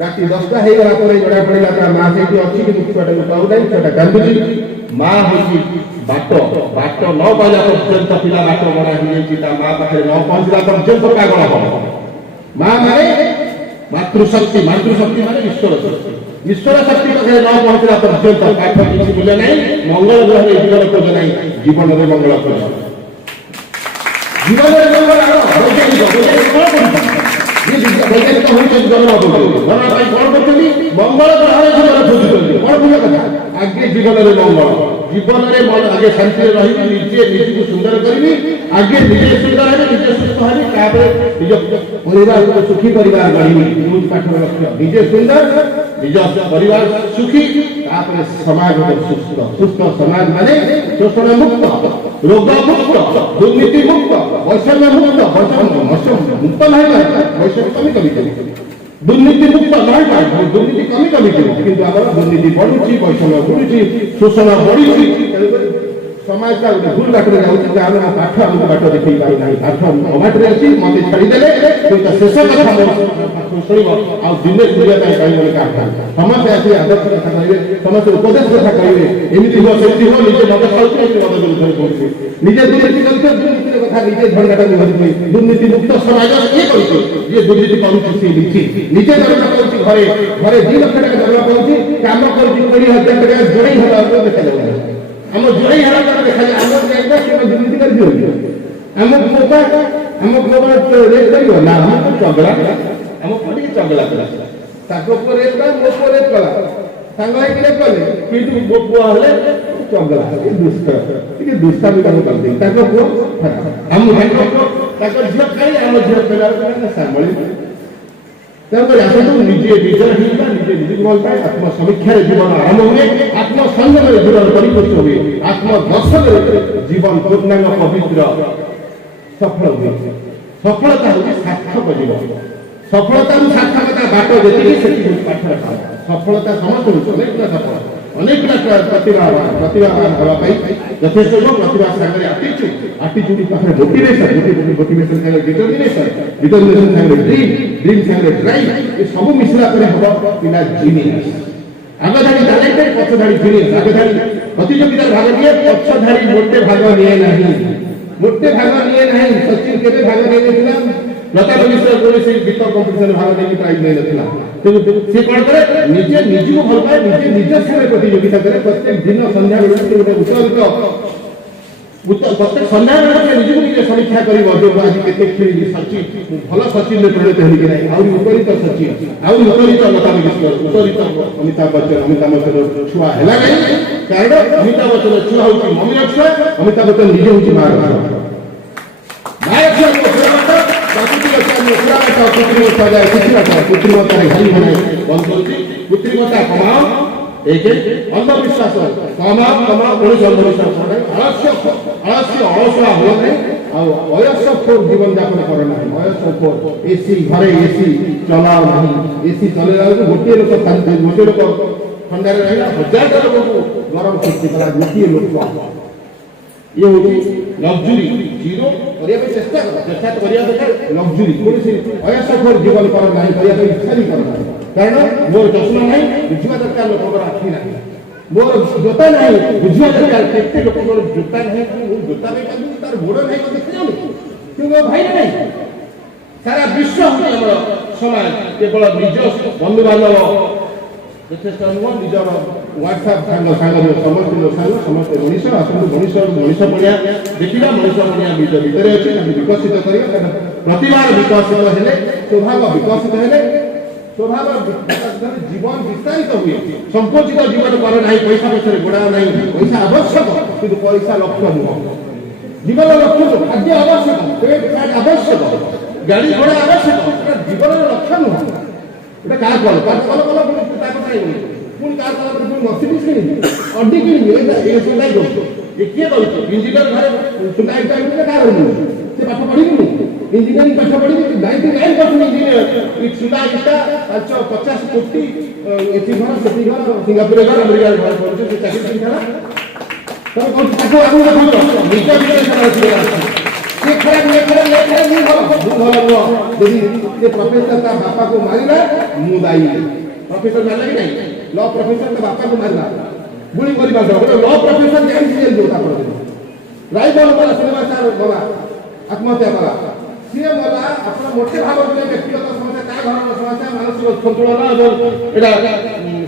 राति 10टा ହେଇଗଲା ପରେ ଜଣା ପଡ଼ିଲା ତା ମା ସେଇଠି ଅଛି କିନ୍ତୁ ଛୁଆଟାକୁ ପାଉନାହିଁ, ଛୁଆଟା କାନ୍ଦୁଛି। ମା ହେଉଛି ବାଟ ନ ପାଇଲା ପର୍ଯ୍ୟନ୍ତ ପିଲା ବାଟ ଗଣା ହେଇଯାଇଛି, ତା ମା ପାଖରେ ନ ପହଞ୍ଚିଲା ପର୍ଯ୍ୟନ୍ତ ପାଗଳ ହବ। ମା ମାନେ ମାତୃଶକ୍ତି ମାନେ ଈଶ୍ୱର ଶକ୍ତି। ଈଶ୍ୱର ଶକ୍ତି ପାଖରେ ନ ପହଞ୍ଚିଲା ପର୍ଯ୍ୟନ୍ତ ପାଠ କିଛି ମୂଲ୍ୟ ନାହିଁ। ମଙ୍ଗଳ ଗ୍ରହରେ ଜୀବନ ଖୋଜ ନାହିଁ, ଜୀବନରେ ମଙ୍ଗଳ ଖୋଜ। ଜୀବନରେ ମଙ୍ଗଳ ବୈଜ୍ଞାନିକ ହେଉଛନ୍ତି ଜଗନ୍ନାଥ ପାଇଁ କଣ କରୁଛନ୍ତି? ମଙ୍ଗଳ ଗ୍ରହରେ ଜୀବନ ଖୋଜୁଛନ୍ତି। କଣ ବୁଝିବା କଥା? ଆଗେ ଜୀବନରେ ମଙ୍ଗଳ, ଜୀବନରେ ଆଗେ ଶାନ୍ତିରେ ରହିବି, ନିଜେ ନିଜକୁ ସୁନ୍ଦର କରିବି, ଆଗେ ନିଜେ ସୁନ୍ଦର ହେବି, ନିଜେ ସୁସ୍ଥ ହେବି, ତାପରେ ନିଜ ପରିବାରକୁ ସୁଖୀ ପରିବାର ଗଢ଼ିବି। ପାଠର ଲକ୍ଷ୍ୟ ନିଜେ ସୁନ୍ଦର, ନିଜ ପରିବାର ସୁଖୀ, ତାପରେ ସମାଜ ସୁସ୍ଥ ସମାଜ ମାନେ ଶୋଷଣ ମୁକ୍ତ, ରୋଗ ମୁକ୍ତ, ଦୁର୍ନୀତି ମୁକ୍ତ, ବୈଷମ୍ୟ ମୁକ୍ତ। ମୁକ୍ତ ନାହିଁ ବୈଷମ୍ୟ କମି ଦୁର୍ନୀତି ମୁକ୍ତ ନାହିଁ, ଦୁର୍ନୀତି କମି କିନ୍ତୁ ଆମର ଦୁର୍ନୀତି ବଢୁଛି, ବୈଷମ୍ୟ ବଢୁଛି, ଶୋଷଣ ବଢୁଛି। ସମାଜଟା ଗୋଟେ ଭୁଲ ବାଟରେ ଯାଉଛି। କାରଣ ପାଠ ଆମକୁ ବାଟ ଦେଖେଇ ପାରୁନାହିଁ। ପାଠ ଅବାଟରେ ଅଛି, ମତେ ଛାଡ଼ିଦେଲେ କିନ୍ତୁ ଶେଷ କଥା ଶୁଣିବ ଆଉ ଦିନେ ଶୁଣିବା ପାଇଁ ପାଇବନି କାହା। ସମସ୍ତେ ଆସି ଆଦର୍ଶ କଥା କହିବେ, ସମସ୍ତେ ଉପଦେଶ କଥା କହିବେ, ଏମିତି ହୁଅ ସେମିତି ହୁଅ। ନିଜେ ମଦ ଖାଉଥିବେ, ମଦ ବିରୁଦ୍ଧରେ କହୁଥିବେ, ନିଜେ ଦୁର୍ନୀତି କରୁଥିବେ, ଦୁର୍ନୀତିର କଥା ନିଜେ ଝଣ୍ଡାଟାକୁ ଧରିଥିବେ। ଦୁର୍ନୀତି ମୁକ୍ତ ସମାଜ କିଏ କରୁଛି? ଯିଏ ଦୁର୍ନୀତି କରୁଛି ସିଏ ନିଜେ ଦରମା ପାଉଛି, ଘରେ 2 ଲକ୍ଷ ଟଙ୍କା ଦରମା ପାଉଛି, କାମ କରୁଛି 20,000 ଟଙ୍କା ଜଣେଇ ହେଲା ଦେଖାଯାଉ। ଆମ ଜଣେଇ ହେଲା ଦେଖାଯାଏ। ଆମ ଦୁର୍ନୀତି କରିଦିଅନ୍ତି। ଆମ ପୁଅ ରେଟ୍ କରିବ ନା? ଆମ ଚଗଲା, ଆମ ପୁଅ ଟିକେ ଚଗଲା କଲା, ତାଙ୍କ ପୁଅ ରେଟ୍ କଲା, ମୋ ପୁଅ ରେଟ୍ କଲା, ସାଙ୍ଗ ହେଇକି ରେଟ୍ କଲେ। କିନ୍ତୁ ମୋ ପୁଅ ହେଲେ ଚଗଲା, ଟିକେ ଦୁଷ୍ଟାମି ତାକୁ କରିଦେଇ ତାଙ୍କ ପୁଅ ତାଙ୍କ ଝିଅ ଖାଇ ଆମ ଝିଅ ଖେଳିଲା ସାମ୍ଭଳି। ତେଣୁକରି ଆସନ୍ତୁ ନିଜେ ନିଜର ହିଂସା, ନିଜେ ନିଜକୁ ଭଲ ପାଏ। ଆତ୍ମସମୀକ୍ଷାରେ ଜୀବନ ଆରମ୍ଭ ହୁଏ, ଆତ୍ମସଂଯମରେ ଜୀବନ ପରିପୋଷ ହୁଏ, ଆତ୍ମଦର୍ଶନରେ ଜୀବନ ପୂର୍ଣ୍ଣାଙ୍ଗ ପବିତ୍ର ସଫଳ ହୁଏ। ସଫଳତା ହେଉଛି ସାର୍ଥକ ଜୀବନ। ସଫଳତାରୁ ସାର୍ଥକତା ବାଟ ଯେତିକି ସେତିକି ପାଠର କାମ। ସଫଳତା ସମସ୍ତଙ୍କୁ ଅନେକ ପ୍ରତିଭାବାନ ହେବା ପାଇଁ ଯଥେଷ୍ଟ ଲୋକ ପ୍ରତିଭା ସାଙ୍ଗରେ ଆଟିଚ୍ୟୁଡ୍ ପାଖରେ ମୋଟିଭେସନ ସାଙ୍ଗରେ ଡିଟରମିନେସନ ସାଙ୍ଗରେ ଡ୍ରିମ୍ ସାଙ୍ଗରେ ଡ୍ରାଇଭ୍, ଏ ସବୁ ମିଶିଲା ପରେ ହବ ପିଲା ଜିନିୟସ୍। ଆଗଧାରୀ ଟ୍ୟାଲେଣ୍ଟେଡ୍, ପଛଧାରୀ ଜିନିୟସ୍। ଆଗଧାରୀ ପ୍ରତିଯୋଗିତାରେ ଭାଗ ନିଏ, ପଛଧାରୀ ମୋଟେ ଭାଗ ନିଏ ନାହିଁ। ସଚିନ କେବେ ଭାଗ ନେଇନଥିଲା, ଲତା ମଙ୍ଗେଶକର କୌଣସି ଗୀତ କମ୍ପିଟିସନରେ ଭାଗ ନେଇକି ପ୍ରାଇଜ୍ ନେଇନଥିଲା। ସେ କଣ କରେ? ନିଜେ ନିଜକୁ ଭଲ ପାଏ, ନିଜେ ନିଜ ସାଙ୍ଗରେ ପ୍ରତିଯୋଗିତା କରେ। ପ୍ରତ୍ୟେକ ଦିନ ସନ୍ଧ୍ୟାବେଳେ ସେ ଗୋଟେ ପ୍ରତ୍ୟେକ ସନ୍ଧ୍ୟାବେଳେ ସେ ନିଜକୁ ନିଜେ ସମୀକ୍ଷା କରିବ ଯେ ମୁଁ ଆଜି କେତେ ଖେଳିବି, ଭଲ ସଚିନରେ ପରିଣତ ହେଲି କି ନାହିଁ, ଆହୁରି ଉପରିତ ସଚିନ, ଆହୁରି ଉପରିତ ଲତା ମଙ୍ଗେଶକର, ଉପରିତ ଅମିତାଭ ବଚ୍ଚନ ଛୁଆ ହେଲା ନାହିଁ। କାରଣ ଅମିତାଭ ବଚ୍ଚନ ଛୁଆ ହଉଛି ମମିର ଛୁଆ, ଅମିତାଭ ବଚ୍ଚନ ନିଜେ ହଉଛି ମାର ଛୁଆ। କୃତ୍ରିମତାରେ ଘାଲି ବନ୍ଦ କରୁଛି। କୃତ୍ରିମତା କମାଅ, ଅନ୍ଧବିଶ୍ୱାସ କମାଅ, କୌଣସି ଅନ୍ଧବିଶ୍ୱାସ ନାହିଁ। ଅଳସୁଆ ହୁଅ ନାହିଁ, ଆଉ ଅୟସଖୋର ଜୀବନ ଯାପନ କର ନାହିଁ। ଅୟସଖୋର ଏସି ଘରେ ଏସି ଚଲାଅ ନାହିଁ। ଏସି ଚଲେଇଲା ବେଳକୁ ଗୋଟିଏ ଲୋକ ଥଣ୍ଡାରେ ରହିଲା, 1000ଟା ଲୋକକୁ ଗରମ ସୃଷ୍ଟି କଲା ଗୋଟିଏ ଲୋକ। ଇଏ ହଉଛି ଲକ୍ଜୁରୀ ଜିରୋ କରିବା ପାଇଁ ଚେଷ୍ଟା କରିବା ଦରକାର। ଲକ୍ଜୁରୀ କୌଣସି ଅୟସଖୋର ଜୀବନ କର ନାହିଁ, କରିବା ପାଇଁ ଇଚ୍ଛା ବି କର ନାହିଁ। କାରଣ ମୋର ଚଷମା ନାହିଁ, ବୁଝିବା ଦରକାର ଲୋକଙ୍କର ଆଖି ନାହିଁ। ମୋର ଜୋତା ନାହିଁ, ବୁଝିବା ଦରକାର କେତେ ଲୋକଙ୍କର ଜୋତା ନାହିଁ। ମୁଁ ଜୋତା ପାଇଁ କାନ୍ଦୁଛି, ତାର ଗୋଡ଼ ନାହିଁ, ମୋତେ ଦେଖାଯାଉନି, କିନ୍ତୁ ମୋ ଭାଇର ନାହିଁ। ସାରା ବିଶ୍ୱ ହେଉଛି ଆମର ସମାଜ। କେବଳ ନିଜ ବନ୍ଧୁବାନ୍ଧବ ଯଥେଷ୍ଟ ନୁହଁ, ନିଜର ହ୍ୱାଟ୍ସଆପ୍ ସମସ୍ତେ ମଣିଷ। ଆସନ୍ତୁ ମଣିଷ ଭଳିଆ ଦେଖିବା, ମଣିଷ ଭଳିଆ ନିଜ ଭିତରେ ଅଛି, ତାକୁ ବିକଶିତ କରିବା। ପ୍ରତିଭାର ବିକଶିତ ହେଲେ, ସ୍ୱଭାବ ବିକଶିତ ହେଲେ, ଜୀବନ ବିସ୍ତାରିତ ହୁଏ। ସଂକୁଚିତ ଜୀବନ କର ନାହିଁ, ପଇସା ପଛରେ ଗୋଡ଼ାଅ ନାହିଁ। ପଇସା ଆବଶ୍ୟକ କିନ୍ତୁ ପଇସା ଲକ୍ଷ୍ୟ ନୁହଁ। ଜୀବନ ଲକ୍ଷ୍ୟ ନୁହଁ, ଖାଦ୍ୟ ଆବଶ୍ୟକ, ପେଟ ଆବଶ୍ୟକ, ଗାଡ଼ି ଘୋଡ଼ା ଆବଶ୍ୟକ, ଜୀବନର ଲକ୍ଷ୍ୟ ନୁହଁ। ଗୋଟେ କାର୍ କଲ ତା କଥା ହେଇଗଲି, ପୁଣି କାର୍ କଲା ପରେ ପୁଣି ମର୍ସିଡିଜ୍ କିଣିବି, ଅଡି କିଣିବି, ଏ ସୁନ୍ଦର କରୁଛୁ। ଏ କିଏ କରୁଛୁ? ଇଞ୍ଜିନିୟର ଘରେ ସୁନ୍ଦର କାର୍ ହଉନି, ସେ ପାଠ ପଢିବି। ଇଞ୍ଜିନିୟରିଂ ପାଠ ପଢିବି, 99% ଇଞ୍ଜିନିୟର ସୁନ୍ଦର ଇଟା 50 କୋଟି ଏଠି ଘର ସେଠି ଘର, ସିଙ୍ଗାପୁରରେ ଘର, ଆମେରିକାରେ ଘର କରୁଛୁ। ସେ ଚାକିରି କିଣିଥିଲା ତମେ କହୁଛୁ ପାଠ ଆଗକୁ ଦେଖାଉଛ, ନିଜ ଭିତରେ ସେ प्रोफेसर ता बापा को मारिला मु दायी प्रोफेसर मारला कि नहीं लॉ प्रोफेसर ता बापा को मारला गुली मारी बात गोटे लॉ प्रोफेसर जान जेल जो ता राइबल वाला सिनेमा स्टार बोला आत्महत्या कला सी मला आपण मोठे भाव व्यक्तिगत समस्या का घर समस्या मानसिक संतुलन और एटा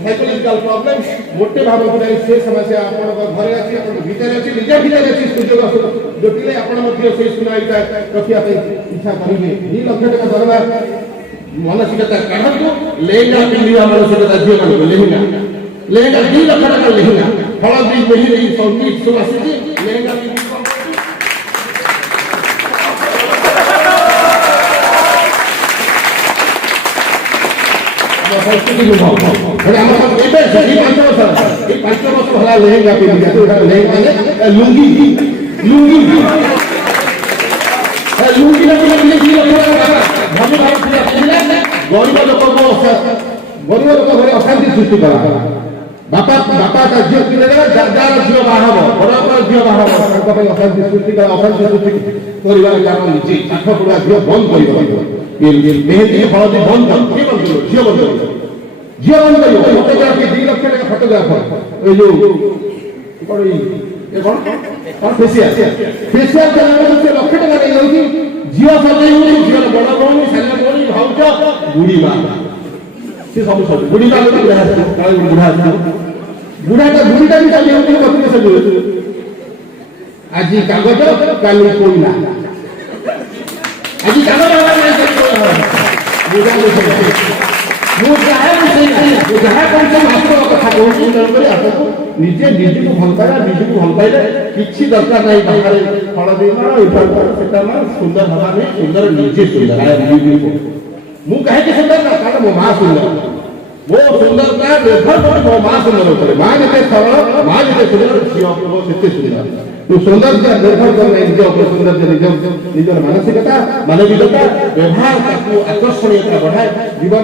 साइकोलॉजिकल प्रॉब्लम मोटे भाव से समस्या आपण घरे अछि आपण भीतर अछि निज भीतर अछि सुयोग जोटिले आपण मध्ये से सुनाइता रखिया इच्छा करिवे 2 लाख टका दरबार मानसिकता काढतो लेंगा पिंडिया मानसिकता जीव को लेंगा 2 लाख टका लेंगा हळदी मेहंदी संगीत सुवासिती लेंगा संस्कृति को अरे हम सब एबे सही 5 वर्ष ए 5 वर्ष भला लेंगा पे दिया तो लेंगा ने लुंगी लुंगी लुंगी ना लुंगी ना भाभी भाई पूरा गरीब लोक को घरे अशांति सृष्टि करा बापा का झियो किने जार झियो बाहब बड़ा झियो बाहब ताको पे अशांति सृष्टि करा अशांति सृष्टि परिवार कारण निजे पाठ पढ़ा झियो बंद करियो ये मेहंदी हळदी बंद कर के बंद करियो झियो बंद करियो झियो बंद करियो फोटोग्राफी 2 लाख टका फोटोग्राफर ए जो कोई ए कौन फेशियल करने से लाख टका नहीं होगी झियो सजई झियो बड़ा भौणी साना भौणी भाउज बुढ़ी मां से सब बुढ़ी मां लोग बुढ़ा का बुढ़ीटा भी चली होती कथि से आज कागज काली कोयला आज कागज निजे निजी को भल पाइला निजी को भल पाइले किछि दरकार नहीं बाहर फल देना इफल सेटा ना सुंदर हवा में सुंदर निजे सुंदर आय निजी को मु कहे कि सुंदर ना कारण मो मां सुंदर वो सुंदरता निर्भर करे मो मां सुंदर होते मां जते सरल मां जते सुंदर झियो को सेते सुंदर तो सुंदरता निर्भर करे निज ऊपर सुंदर निज मानसिकता मानविकता व्यवहार ताको आकर्षणीयता बढ़ाए जीवन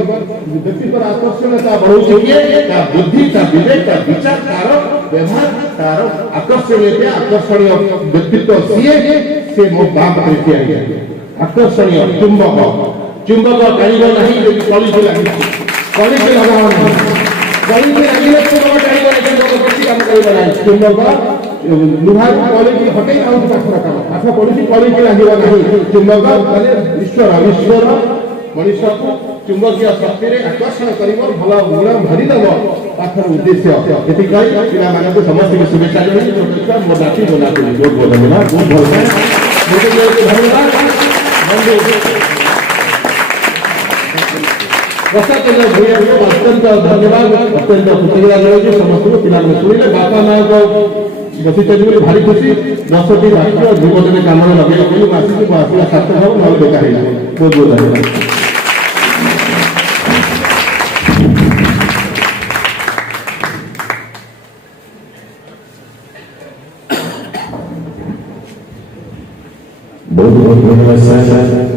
व्यक्ति पर आकर्षणीयता बढ़ो चाहिए ता बुद्धि ता विवेक ता विचार तार व्यवहार तार आकर्षणीयता आकर्षणीय व्यक्तित्व सीए से मो बाप करके आए आकर्षणीय चुंबक काढ़िबो नहीं यदि कली के लागि कली के लगाव नहीं कली के लागि चुंबक काढ़िबो नहीं चुंबक किछि काम करिबो नहीं चुंबक लुहार कली की हटे आउट पाखरा काम पाठ पढिछि कली के लागि नहीं चुंबक माने ईश्वर मनुष्य को चुंबकीय शक्ति रे आकर्षण करिबो भला गुण भरि दबो पाखर उद्देश्य एति कहि पिला माने को समस्त के शुभेच्छा देबे छोटा मो दाती बोलाते बहुत बहुत धन्यवाद बहुत बहुत धन्यवाद बंधु रक्षा केंद्र भैया को अत्यंत धन्यवाद अत्यंत कृतज्ञता जणाउछु समस्त पिला शुणिले बापा मां को बसी चली भारी खुशी 10टी राष्ट्र जीवन में काम लगे बोली मासी को आसिया साथ भाव न बेकार है बहुत बहुत धन्यवाद बहुत बहुत धन्यवाद सर